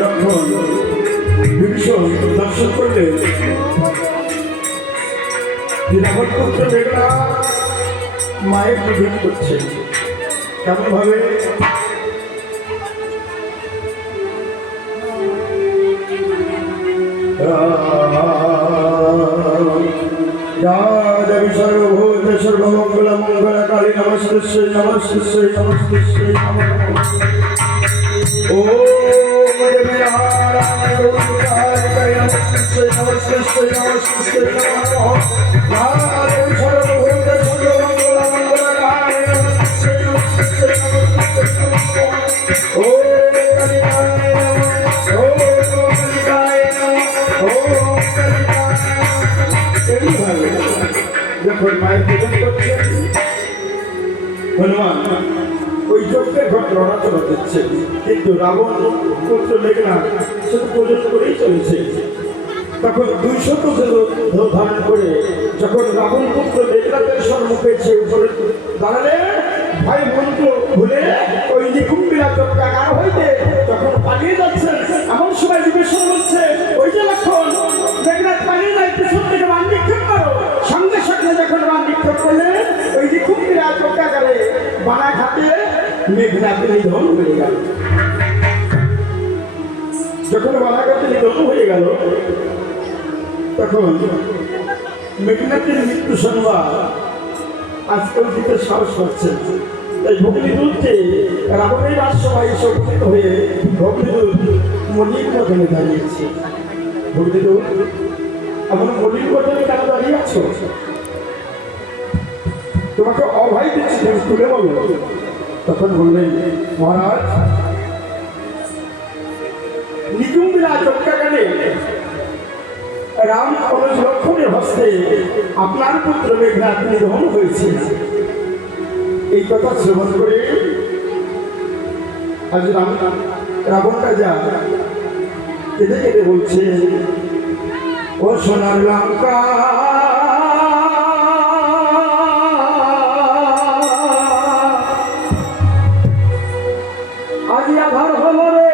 লক্ষণ বিভীষণ দর্শন করলে রাবণপুত্র মেঘনা মায়ের নিধন করছে। কেমন ভাবে? সর্বভূত সর্বমঙ্গল মঙ্গল কালী নমস্তে নমস্তে নমস্তে ও যখন মায়ের পূজন করছেন হনুমান ওই যজ্ঞের ঘটনা দিচ্ছে, কিন্তু রাবণ পুত্র মেঘনা শুধু পূজন করেই চলেছে। তখন 200 ধারণ করে যখন রাবণ পুত্র মেঘনাথের সম্মুখে সে উপরে দাঁড়ালে ভাই মন্ত্র ভুলে ওই নিকুম্বিরা চক্রাকার হইতে যখন পালিয়ে যাচ্ছেন, এমন সময় বিভীষণ বলছে ওই যে লক্ষণ মেঘনাথ পালিয়ে যায়, পিছন থেকে বান নিক্ষেপ করো। সঙ্গে সঙ্গে যখন বান নিক্ষেপ করলে ওই নিকুম্বিরা চক্রাকারে বানা খাতে মেঘনাথের নিধন হয়ে গেল। যখন বানাঘাতে নিধন হয়ে গেল তখন মেঘনাথের মৃত্যু সংবাদ আজকাল দিতে সাহস পাচ্ছে। তাই ভগ্নিদূতকে রাবণের রাজসভায় এসে উপস্থিত হয়ে ভগ্নিদূত মলির বদনে দাঁড়িয়েছে। ভগ্নিদূত, এমন মলির বদনে কেন দাঁড়িয়ে আছো? তোমাকে অভয় দিচ্ছি, তুমি তুলে বলো। তখন বললেন, মহারাজ, নিকুম্বিরা যজ্ঞাকালে রাম অনুজ লক্ষণের হস্তে আপনার পুত্র মেঘনাথ নিধন হয়েছে। এই কথা শ্রবণ করে আজ রাবণ রাজা কেঁদে কেঁদে বলছে, ও সোনার লঙ্কা আজ আধার হলো রে,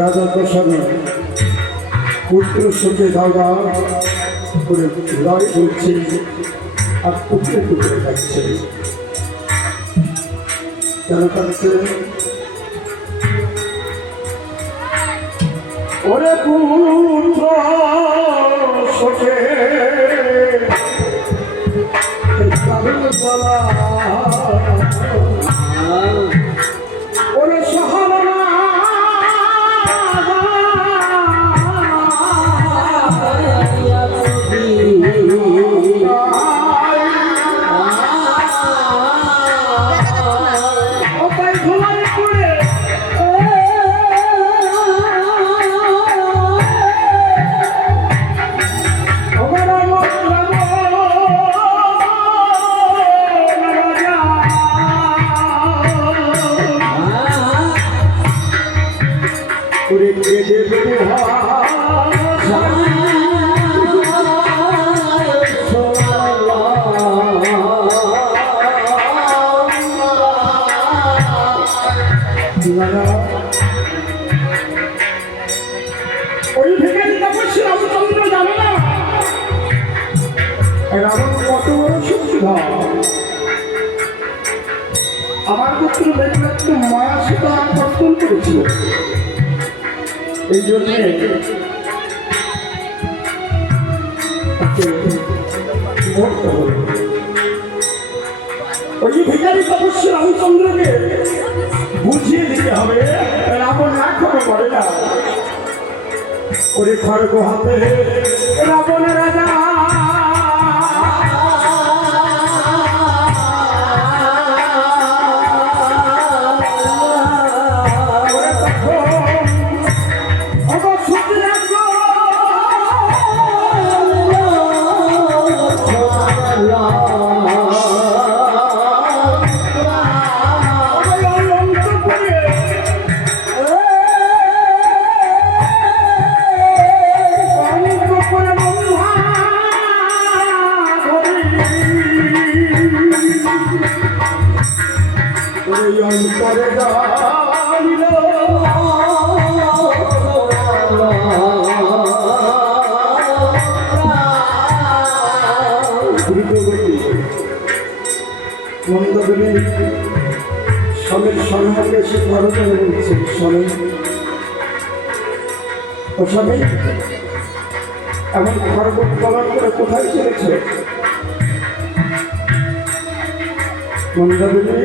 রাজা প্রসাদে পুত্র শোকে দাওয়া করে লড়াই করছে আর পুত্রে পুত্রে থাকছে। কেন কাঁদছে? ওরে পুত্র শোকে ওরে সহারা ওই ভিখারি তপস্বী রামচন্দ্র জানে না রাবণ কত বড় শক্তিধর। আমার পুত্র মেঘনাথ মায়া সীতা কর্তন করেছিল, এই জন্যে মরতে হল। ওই ভিখারি তপস্বী রামচন্দ্রকে বুঝিয়ে দিতে হবে রাবণ এখনো করে না। ওরে খড়গ হাতে রাবণ রাজা করে জানিল মন্দগণী স্বামীর সম্মুখে সে ভারতে বলছে, স্বামী ও স্বামী এমন খড়গ পালন করে কোথায় চলেছে? মন্দগণী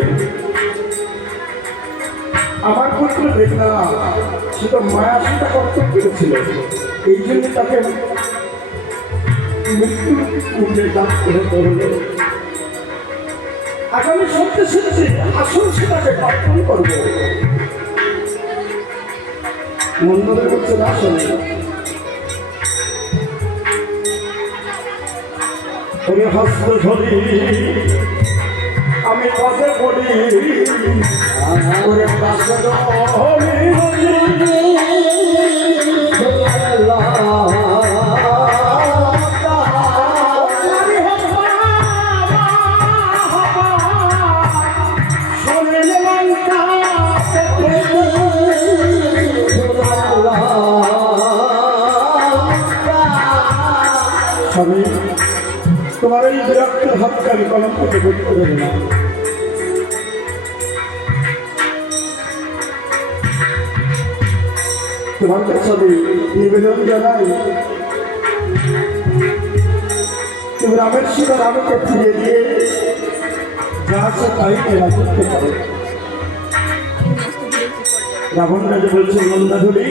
আমার পুত্র মেঘনাথ সে তো মায়া সীতা কর্তন করেছিল, এই জন্য তাকে মৃত্যুর মুখে ডাকতে হতে হলো। আগামী সত্যি সত্যি আসল সেটাকে কর্তন করবো। মন্দরে বলছে না, শোনে ওরে হস্ত ধরি আমি পথে পড়ি করে পাশে তোমার এই বিরক্তের হাতকে আমি কলম করতে বলতে পারি না। তোমার কাছে আমি নিবেদন জানাই, তুমি রামের সীতা রামকে ফিরিয়ে দিয়ে যা আছে তাই এরা করতে পারো। রাবণ রাজা বলছে, মন্দাধরী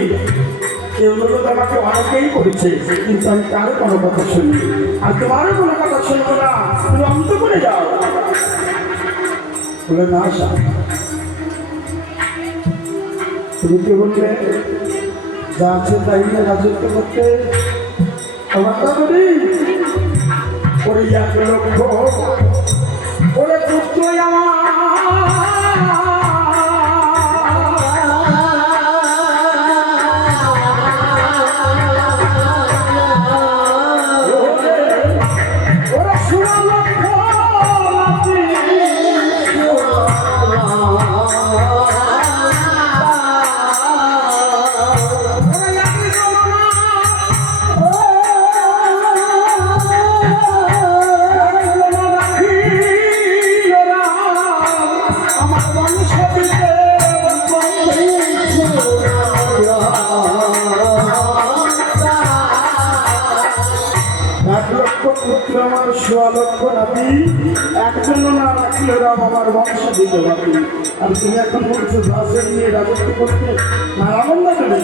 এই অনুরোধ আমাকে অনেকেই করেছে, কিন্তু আমি কারো কোনো কথা শুনি আর তোমারও কোনো কথা শুনবো না, তুমি অন্ত করে যাও। বলে না আসা, তুমি কি বললে যা আছে তাই নিয়ে রাজত্ব করতে ওরে এক লক্ষ ওরে পুত্র আমার রাতি একজন না রাখলে রাম আমার বংশ দিতে বাকি। আর তুমি এখন বলছো দাসের নিয়ে রাজত্ব করতে না রাবণ না দেবে।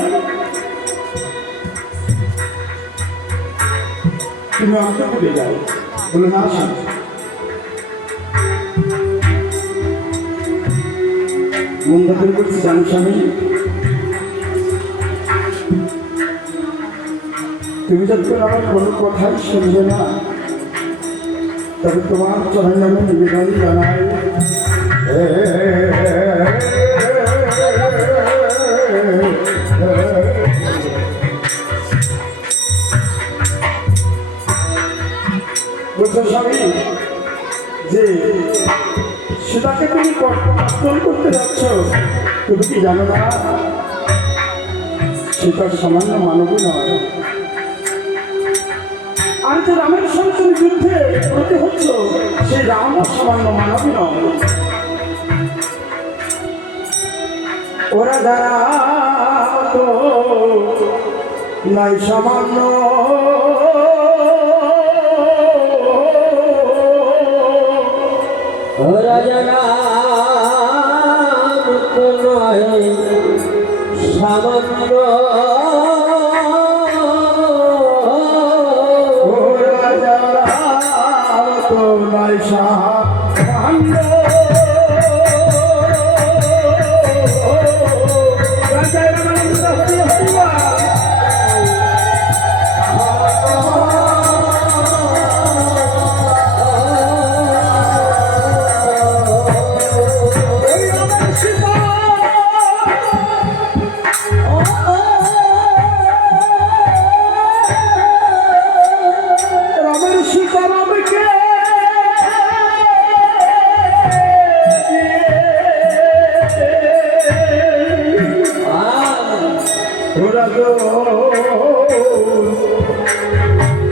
তুমি আমাকে ভুলে যাও বলে না আসি। মন্দাদের বলছি জানো স্বামী, তুমি যখন আমার কোনো কথাই শুনবে না তবে তোমার চরণ আমি নিবেদন জানাই। বলছো স্বামী যে সেটাকে তুমি কর্তন করতে যাচ্ছ, তুমি কি জানো না সেটা সামান্য মানবী নয়। আর যে রামের সঙ্গে তুমি যুদ্ধে প্রতি হচ্ছ সেই রাম সামান্য মানবী নয়। ওরা যারা তো নাই সামান্য ওরা যারা নয় সামান্য ওরা যারা তো নাই সামান্য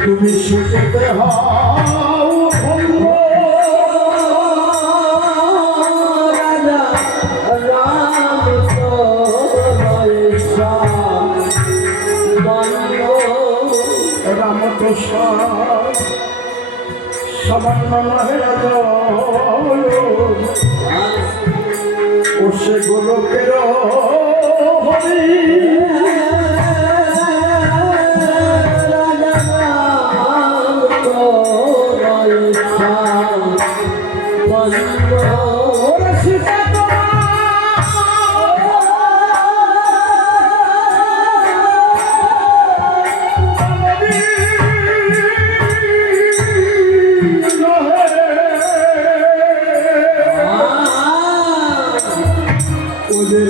তুমি শুনতে হও রাজা রাম তো রাম তো সামান্য নহে ও সে গোলকের হরি।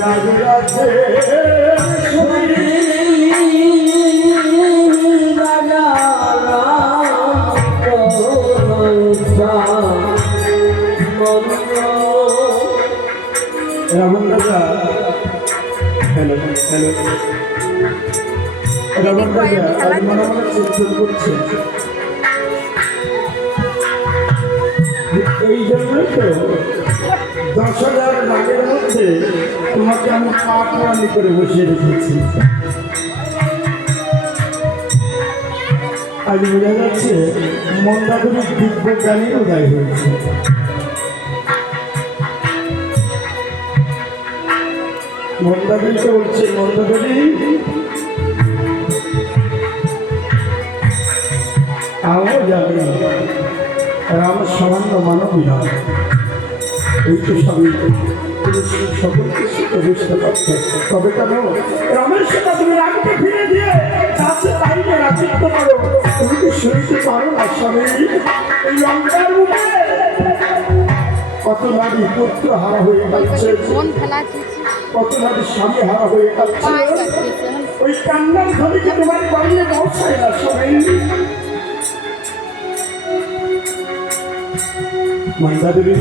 রাজে রাজে রাবণ রাজা হ্যালো হ্যালো রাবণ রাজা আজ মনে মনে চিন্তা করছে। এই জন্যই তো 10,000 নাগের মধ্যে তোমাকে আমি পাটরানি করে বসিয়ে রেখেছি। আজ বোঝা যাচ্ছে মন্দাদরীর দিব্য জ্ঞানী উদয় হয়েছে। মন্দাদরীকে বলছে, মন্দাদরী আমিও জানি রাম সামান্য মানবী নয়। এই তো সবই সকলকে শিখে বুঝতে পারছো। তবে কেন রামের সেটা তুমি রামকে ফিরে দিয়ে যাচ্ছে তাই যে রাজত্ব করো। তুমি কি শুনতে পারো না স্বামী? এই লঙ্কার মুখে কত নারী পুত্র হারা হয়ে যাচ্ছে, কত নারী স্বামী হারা হয়ে যাচ্ছে। ওই কান্নার ধ্বনিকে তোমার বাড়িয়ে পৌঁছায় না স্বামী। মন্দাদেবী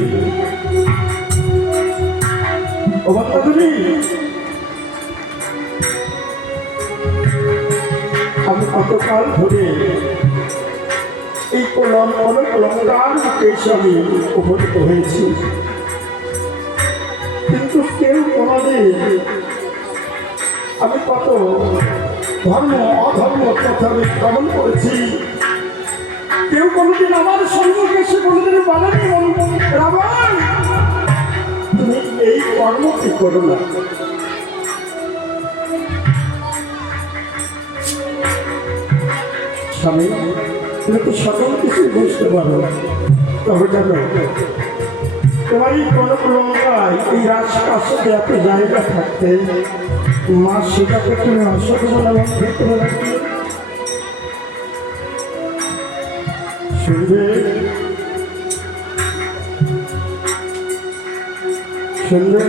ও মন্দাদেবী, আমি কতকাল ধরে এই অনেক লঙ্কার মুখে এসে আমি উপনীত হয়েছি, কিন্তু কেউ কোনদিন আমি কত ধর্ম অধর্ম কথা আমি গ্রহণ করেছি, কেউ কোনোদিন আমার সম্মুখে এসে কোনোদিন বলেনি রাবণ তুমি এই কর্ম কি করো না। স্বামী তুমি তো সকল কিছু বুঝতে পারো, তবে জানো তোমার এই কনকলঙ্কায় এই রাজপ্রাসাদে এত জায়গা থাকতে মা সেটাকে তুমি অসম্ভব করে রাখবে। শুনবে শুনবে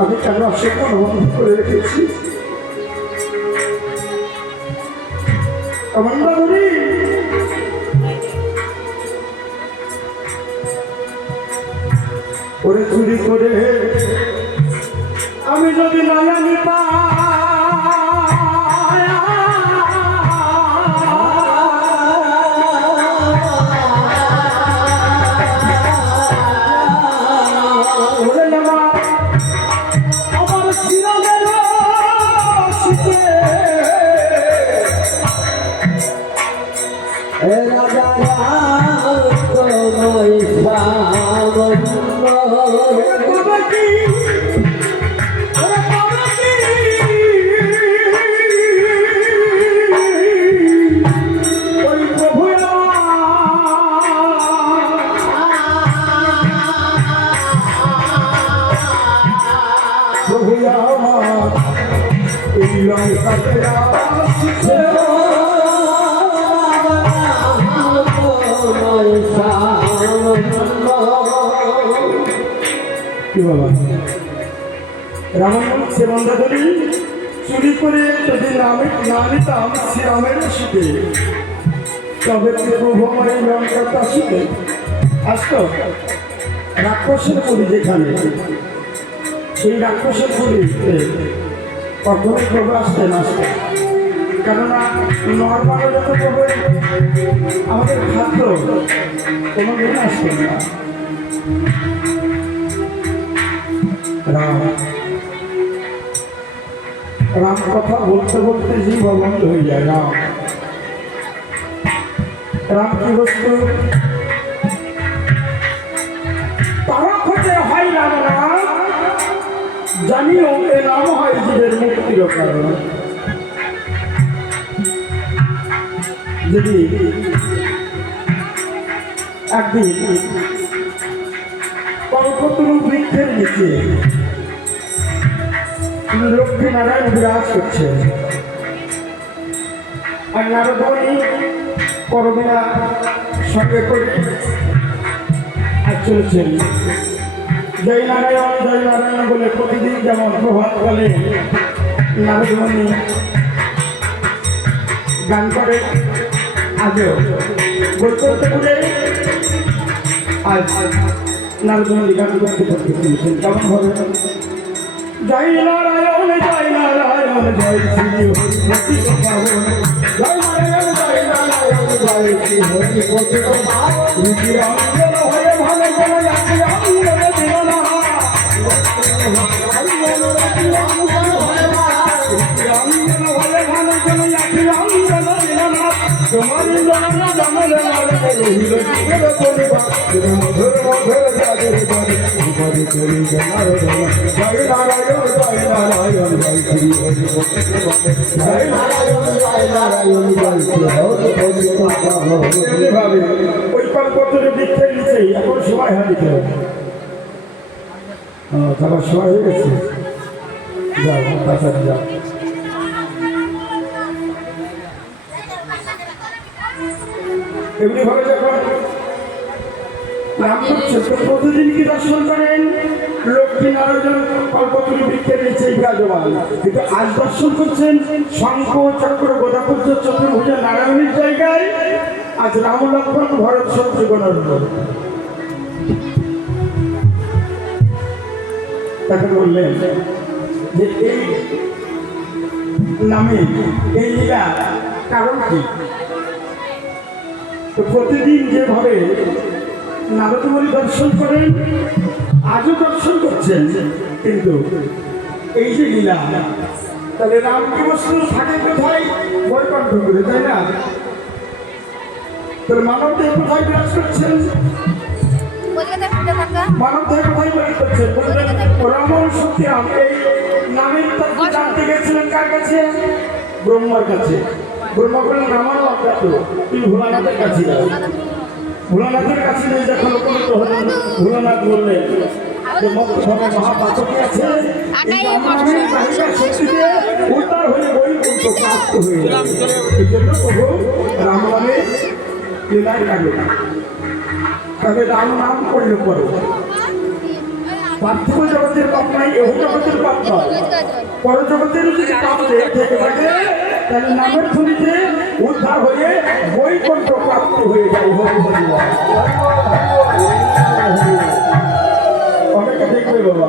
আমি কেন অসম্ভব বন্ধ করে রেখেছি আমার ধরি ওরে চুরি করে আমি যদি না জানি আমার শিরামের রাজা তোমায় রামায়ণ সে বন্ধাধরি চুরি করে যদি না নিতাম শ্রীরামের শিখে তবে প্রভু আমার এই লঙ্কাটা শিখে আসতো রাক্ষসের পুরী যেখানে সেই রাক্ষসের পুরীতে কখনোই প্রভু আসতেন আসতেন কেননা নর্মাল যত প্রভু আমাদের খাদ্য কোনোদিন আসতেন না। রাম রাম কথা বলতে বলতে জীব বন্ধ হয়ে যায়। রাম রাম কি বস্তু তারা খোঁজে হয় রাম রাম জানিও এ নাম হয় জীবের মুক্তির কারণ। যদি একদিন কল্পতরু বৃক্ষের নিচে লক্ষ্মী নারায়ণ বিরাজ করছে আর নারদমণি করবিনা সঙ্গে করে আর চলেছেন জয় নারায়ণ বলে প্রতিদিন যেমন প্রভাতকালে নারদমণি গান করে আজও বই করতে বলে আজ নারদমণি গান করতে করতে শুনেছেন কেমন ভাবে জয় নারায়ণ জয় শ্রী হরি পাবন জয় নারায়ণ জয় শ্রী হরি অঞ্জন হয়ে ভালো ভালো যাচ্ছে অঞ্জন দিল না অঞ্জন হয়ে ভালো ভালো যাচ্ছে অঞ্জন দিল না তোমার জানা জানলে মারে রহিল মধুর মধুর যাদের বাড়ি উপরে চলি জানার জয় নারায়ণ জয় শ্রী হরি জয় নারায়ণ জয় শ্রী হরি ভাবে ওই কল্পতরু বৃক্ষের নিচেই এখন সময় হারিতে হবে। খাবার সময় হয়ে গেছে, যাও তাড়াতাড়ি যাও। এমনি ভাবে যখন নাম করছে তো প্রতিদিন কি দর্শন করেন লক্ষ্মী নারায়ণ কল্পতরু বৃক্ষের নিচে বিরাজমান, কিন্তু আজ দর্শন করছেন শঙ্খ চক্র গদাপুত্র চতুর্ভুজা নারায়ণের জায়গায় আজ রাম লক্ষ্মণ ভরত শত্রুঘ্নের তাকে বললেন যে এই নামে এই লীলা কারণ কি। তো প্রতিদিন যেভাবে নারদমণি দর্শন করেন আজও দর্শন করছেন, কিন্তু এই যে লীলা তাহলে রামকে বস্তু থাকে কোথায় বৈকুণ্ঠপুরে, তাই না? তোর মানব দেহ কোথায় বিরাজ করছেন? মানব দেহ কোথায় বিরাজ করছেন? বললেন রাবণ সত্যিরাম এই নামের তত্ত্ব জানতে গেছিলেন কার কাছে? ব্রহ্মার কাছে। ব্রহ্মা বললেন আমারও অজ্ঞাত, তুমি ভোলানাথের কাছে যাও। ভোলানাথের কাছে নিয়ে যখন উপনীত হলেন, ভোলানাথ বললেন যে মহাপাতকে আছে এই নামের চাহিদা শক্তিতে উদ্ধার হয়ে বৈকুণ্ঠ প্রাপ্ত হয়ে যাবে। এই জন্য প্রভু রাম নামে লীলায় লাগবে, তবে রাম নাম করলে পরে পার্থিব জগতের পাপ নাই, এহ জগতের পাপ নয়। পরজগতের যদি পাপ থেকে থাকে তাহলে নামের থলিতে উদ্ধার হয়ে বৈকুণ্ঠ প্রাপ্ত হয়ে যায়। হরি হরি বল। অনেকে দেখবে বাবা